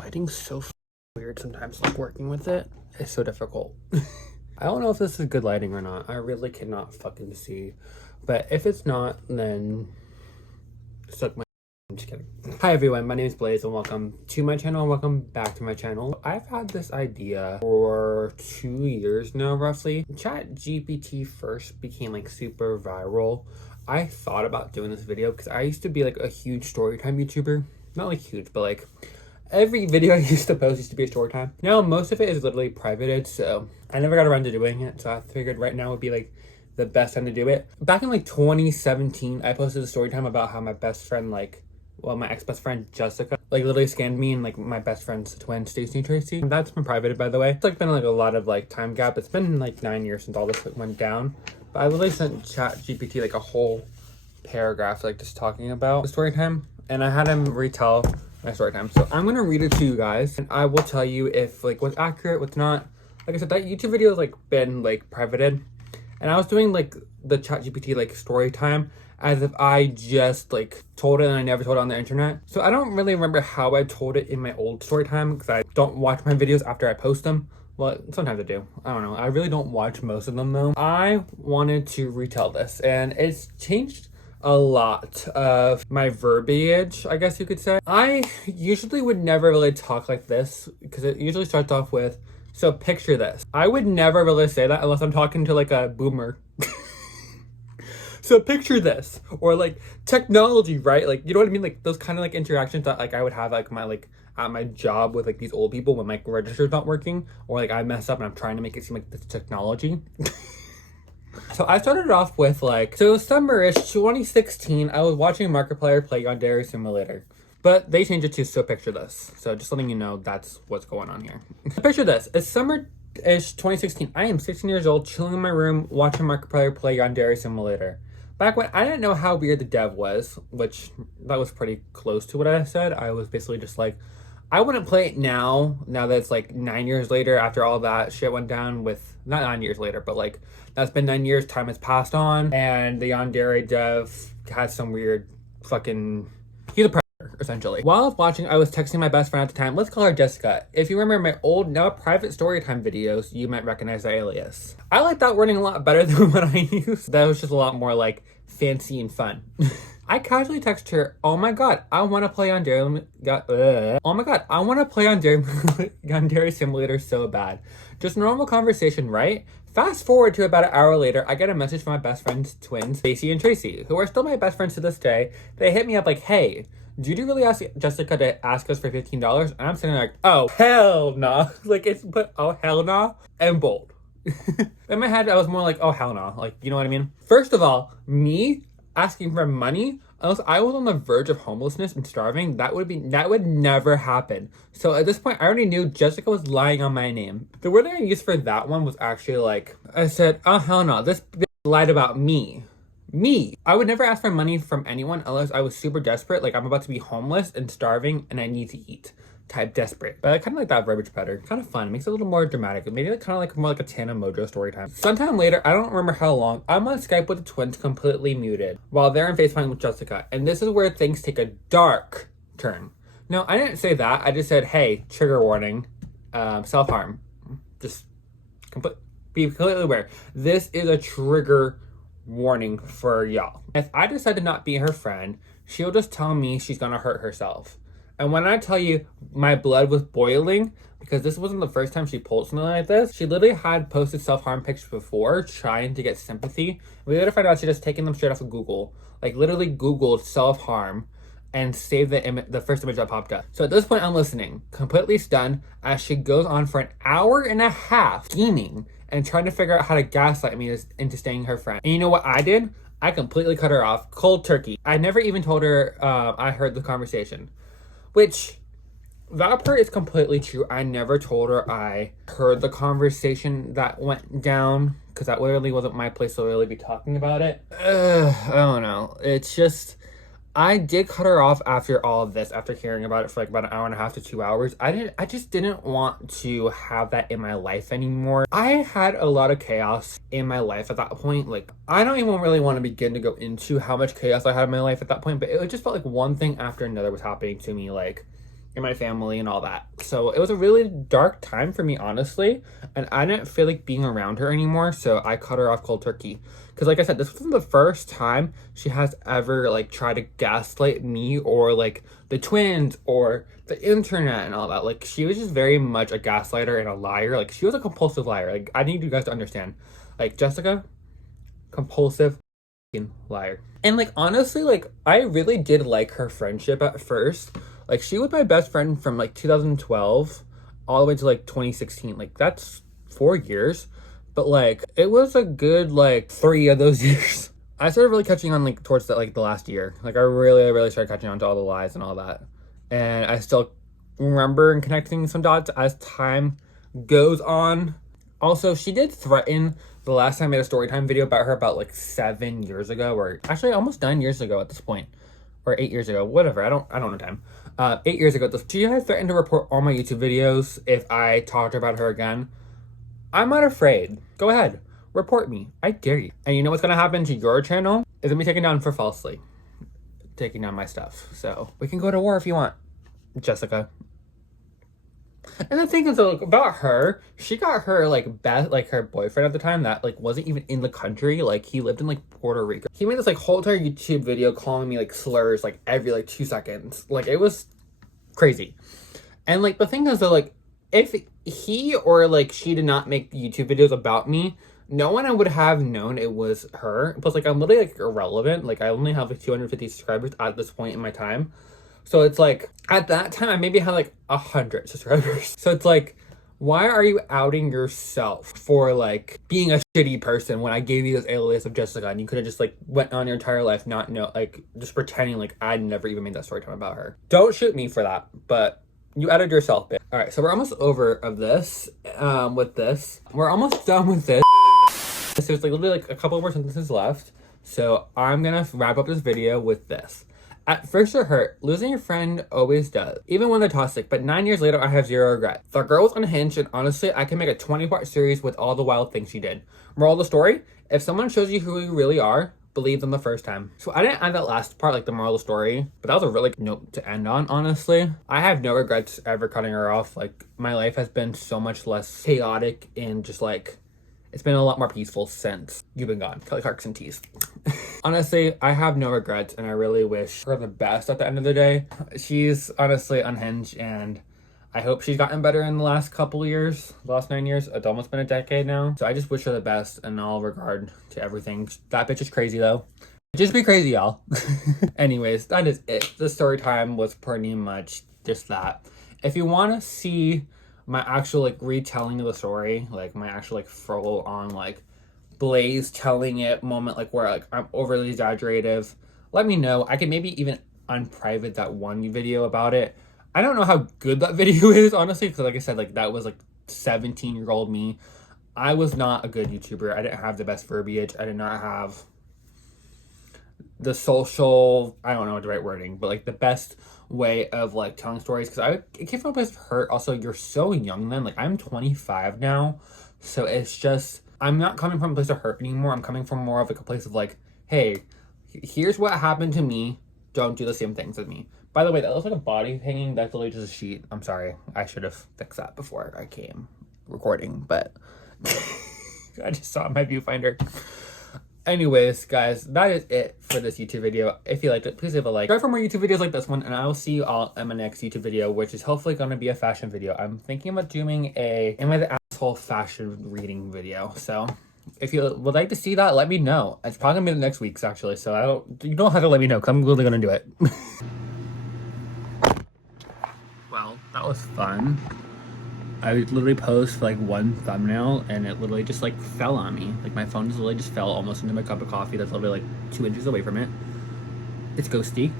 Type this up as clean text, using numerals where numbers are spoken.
Lighting's so weird sometimes, like working with it is so difficult. I don't know if this is good lighting or not. I really cannot fucking see. But if it's not, then suck my. I'm just kidding. Hi everyone, my name is Blaze and welcome to my channel and welcome back to my channel. I've had this idea for 2 years now, roughly. ChatGPT first became like super viral. I thought about doing this video because I used to be like a huge storytime YouTuber. Not like huge, but like every video I used to post used to be a story time. Now, most of it is literally privated, so I never got around to doing it. So I figured right now would be like the best time to do it. Back in like 2017, I posted a story time about how my best friend, my ex-best friend Jessica, like literally scammed me and like my best friend's twin, Stacy and Tracy. That's been privated, by the way. It's like been like a lot of like time gap. It's been like 9 years since all this went down. But I literally sent ChatGPT like a whole paragraph like just talking about the story time, and I had him retell my story time. So I'm gonna read it to you guys and I will tell you if like what's accurate, what's not. Like I said, that YouTube video has like been like privated, and I was doing like the ChatGPT like story time as if I just like told it and I never told it on the internet. So I don't really remember how I told it in my old story time because I don't watch my videos after I post them. Well, sometimes I do. I don't know. I really don't watch most of them though. I wanted to retell this and it's changed a lot of my verbiage, I guess you could say. I usually would never really talk like this because it usually starts off with, so picture this. I would never really say that unless I'm talking to like a boomer. So picture this, or like technology, right? Like, you know what I mean? Like those kind of like interactions that like I would have like my like at my job with like these old people when my register's not working, or like I mess up and I'm trying to make it seem like this technology. So I started off with like, so summer-ish 2016, I was watching Markiplier play on Dairy Simulator. But they changed it to so picture this. So just letting you know that's what's going on here. Picture this. It's summer-ish 2016. I am 16 years old, chilling in my room, watching Markiplier play on Dairy Simulator. Back when I didn't know how weird the dev was, which that was pretty close to what I said. I was basically just like, I wouldn't play it now that it's like 9 years later after all that shit went down with, not 9 years later, but like that's been 9 years, time has passed on, and the Yandere dev had some weird fucking, he's a predator, essentially. While I was watching, I was texting my best friend at the time, let's call her Jessica. If you remember my old, now private storytime videos, you might recognize the alias. I like that wording a lot better than what I used. That was just a lot more like fancy and fun. I casually text her, oh my god, I want to play on Dairy Simulator so bad. Just normal conversation, right? Fast forward to about an hour later, I get a message from my best friend's twins, Stacy and Tracy, who are still my best friends to this day. They hit me up like, hey, did you really ask Jessica to ask us for $15? And I'm sitting there like, oh, hell nah. Like, it's put, oh, hell nah, and bold. In my head, I was more like, oh, hell nah. Like, you know what I mean? First of all, me asking for money, unless I was on the verge of homelessness and starving, that would never happen. So at this point, I already knew Jessica was lying on my name. The word I used for that one was actually like, I said, oh hell no, this bitch lied about me. Me. I would never ask for money from anyone unless I was super desperate, like I'm about to be homeless and starving and I need to eat. Type desperate. But I kind of like that verbiage better. Kind of fun. It makes it a little more dramatic. Maybe like kind of like more like a Tana Mojo story time. Sometime later, I don't remember how long, I'm on Skype with the twins completely muted while they're in FaceTime with Jessica. And this is where things take a dark turn. No, I didn't say that. I just said, hey, trigger warning, self-harm. Just be completely aware. This is a trigger warning for y'all. If I decide to not be her friend, she'll just tell me she's gonna hurt herself. And when I tell you my blood was boiling, because this wasn't the first time she pulled something like this, she literally had posted self-harm pictures before trying to get sympathy. We later found out she just taken them straight off of Google. Like literally Googled self-harm and saved the first image that popped up. So at this point I'm listening, completely stunned, as she goes on for an hour and a half scheming and trying to figure out how to gaslight me into staying her friend. And you know what I did? I completely cut her off, cold turkey. I never even told her I heard the conversation. Which, that part is completely true. I never told her I heard the conversation that went down, because that literally wasn't my place to really be talking about it. I don't know. It's just, I did cut her off after all of this, after hearing about it for like about an hour and a half to 2 hours. I just didn't want to have that in my life anymore. I had a lot of chaos in my life at that point. Like, I don't even really want to begin to go into how much chaos I had in my life at that point, but it just felt like one thing after another was happening to me. Like, in my family and all that. So it was a really dark time for me, honestly, and I didn't feel like being around her anymore, so I cut her off cold turkey. Because like I said, this wasn't the first time she has ever like tried to gaslight me or like the twins or the internet and all that. Like, she was just very much a gaslighter and a liar. Like, she was a compulsive liar. Like, I need you guys to understand. Like, Jessica, compulsive liar. And like, honestly, like, I really did like her friendship at first. Like, she was my best friend from like 2012 all the way to like 2016. Like, that's 4 years. But like, it was a good like 3 of those years. I started really catching on like towards the last year. Like, I really started catching on to all the lies and all that. And I still remember and connecting some dots as time goes on. Also, she did threaten the last time I made a storytime video about her about like 7 years ago, or actually almost 9 years ago at this point, or 8 years ago, whatever. I don't know time. 8 years ago, she had threatened to report all my YouTube videos if I talked about her again. I'm not afraid. Go ahead, report me. I dare you. And you know what's gonna happen to your channel? Is gonna be taken down for falsely taking down my stuff. So we can go to war if you want, Jessica. And the thing is, like, about her, she got her like best, like her boyfriend at the time that like wasn't even in the country. Like, he lived in like Puerto Rico. He made this like whole entire YouTube video calling me like slurs like every like 2 seconds. Like, it was crazy. And like, the thing is though, like, if he or like she did not make YouTube videos about me, no one would have known it was her. Plus, like, I'm literally like irrelevant. Like, I only have like 250 subscribers at this point in my time. So it's like, at that time, I maybe had like 100 subscribers. So it's like, why are you outing yourself for like being a shitty person when I gave you this alias of Jessica and you could have just like went on your entire life not know, like, just pretending like I never even made that story time about her. Don't shoot me for that, but you outed yourself, bitch. All right, so we're almost over of this. With this, we're almost done with this. So there's like literally like a couple more sentences left. So I'm gonna wrap up this video with this. At first it hurt. Losing your friend always does, even when they're toxic, but 9 years later I have zero regret. The girl was unhinged, and honestly I can make a 20-part series with all the wild things she did. Moral of the story, if someone shows you who you really are, believe them the first time. So I didn't add that last part, like the moral of the story, but that was a really good note to end on, honestly. I have no regrets ever cutting her off. Like, my life has been so much less chaotic and just like, it's been a lot more peaceful since you've been gone. Kelly Clarkson tease. Honestly, I have no regrets, and I really wish her the best at the end of the day. She's honestly unhinged, and I hope she's gotten better in the last couple years, the last 9 years. It's almost been a decade now. So I just wish her the best in all regard to everything. That bitch is crazy, though. Just be crazy, y'all. Anyways, that is it. The story time was pretty much just that. If you want to see my actual like retelling of the story, like my actual like full on like Blaze telling it moment, like where like I'm overly exaggerative, let me know. I can maybe even unprivate that one video about it. I don't know how good that video is, honestly, because like I said, like that was like 17-year-old me. I was not a good YouTuber. I didn't have the best verbiage. I did not have the social, I don't know the right wording, but like the best way of like telling stories, because it came from a place of hurt. Also, you're so young then. Like, I'm 25 now, so it's just, I'm not coming from a place of hurt anymore. I'm coming from more of like a place of like, hey, here's what happened to me. Don't do the same things with me. By the way, that looks like a body hanging. That's literally just a sheet. I'm sorry. I should have fixed that before I came recording, but I just saw my viewfinder. Anyways, guys, that is it for this YouTube video. If you liked it, please leave a like. Try for more YouTube videos like this one, and I will see you all in my next YouTube video, which is hopefully going to be a fashion video. I'm thinking about doing a Am I the Asshole fashion reading video. So if you would like to see that, let me know. It's probably going to be the next week's, actually. So you don't have to let me know, because I'm literally going to do it. Well, that was fun. I literally posed for like one thumbnail, and it literally just like fell on me. Like, my phone just literally just fell almost into my cup of coffee that's literally like 2 inches away from it. It's ghosty.